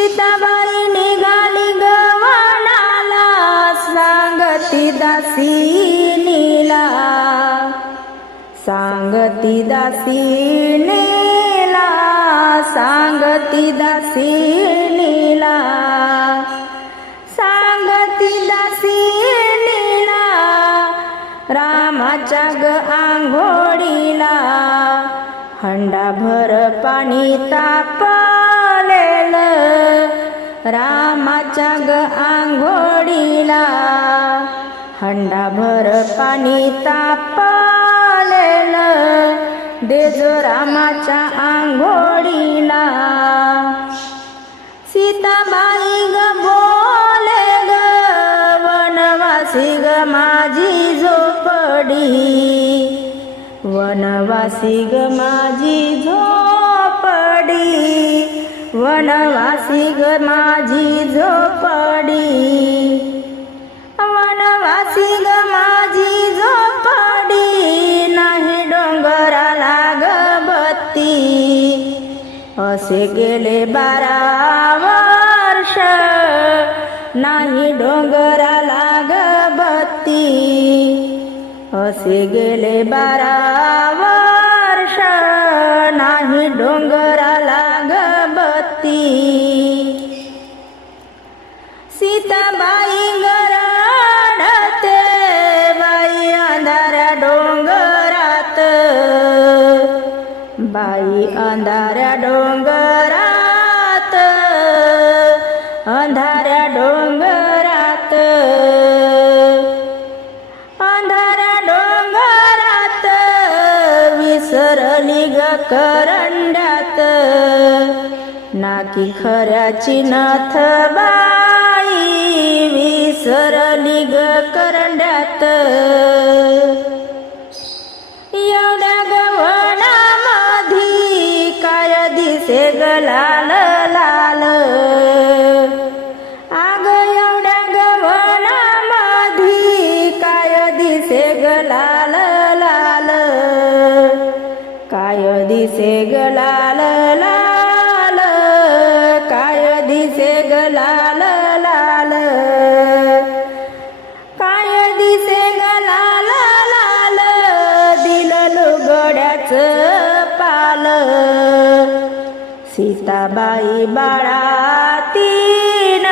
सीताबाई निघाली गवनाला सांगती दासीनीला. सांगती दासीनीला. सांगती दासीनीला. सांगती दासीनीला. रामाच्या ग आंघोळीला. हंडाभर पाणी तापा रामाच्या ग आंघोळीला हंडाभर पाणी तापलेलं देजो रामाच्या आंघोळीला. सीताबाई ग बोले ग वनवासी ग माझी झोपडी. वनवासी ग माझी झोपडी. वनवासी ग माझी झोपडी. वनवासी ग माझी झोपडी. नाही डोंगराला ग बत्ती असे गेले बारा वर्ष. नाही डोंगराला ग बत्ती असे गेले बारा वर्ष पती सीताबाई गराडते बाई अंधाऱ्या डोंगरात. बाई अंधाऱ्या डोंगरात अंधाऱ्या डोंगरात. अंधाऱ्या डोंगरात विसरली ग करंडात. नाकी खऱ्याची नाथ बाई विसरली ग करंड्यात. एवढ्या गवनामधी काय दिसे ग लाल लाल. आग एवढ्या गवनामधी काय दिसे ग लाल लाल. काय दिसे ग लाल सीताबाई बाळा तीन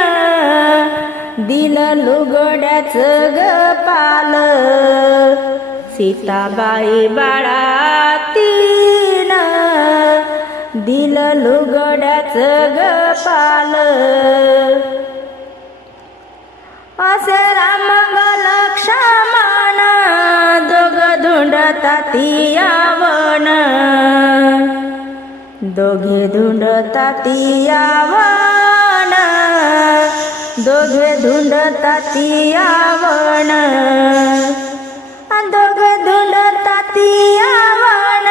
दिल लुगड्याच ग पाल. सीताबाई बाळा तीन दिल लुगड्याच ग पाल. असे राम दोघे धुंडतात यावन दोघे धुंडतात तातियावण दोघे धुंडतात यावन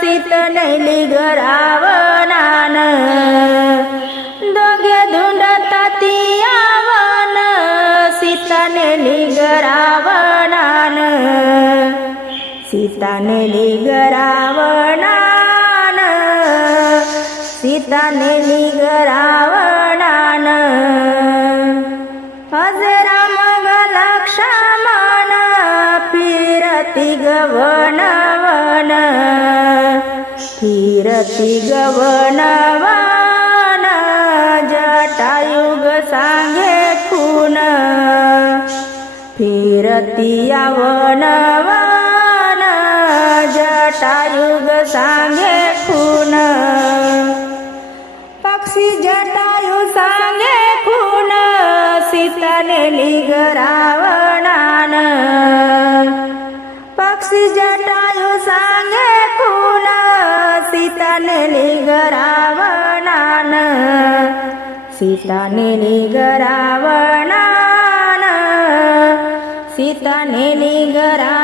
सीत नैली गरावनान सीताने लिगरावणान हजरा मग लक्ष्मण फिरती गवन वन फिरती गवन वन जटायुग सांगे खून. फिरती यावन सांगे खून सीताने लिगरावणान पक्षी जटायू सांगे खून सीताने लिगरावणान सीताने लिगरावणान सीताने लिगरा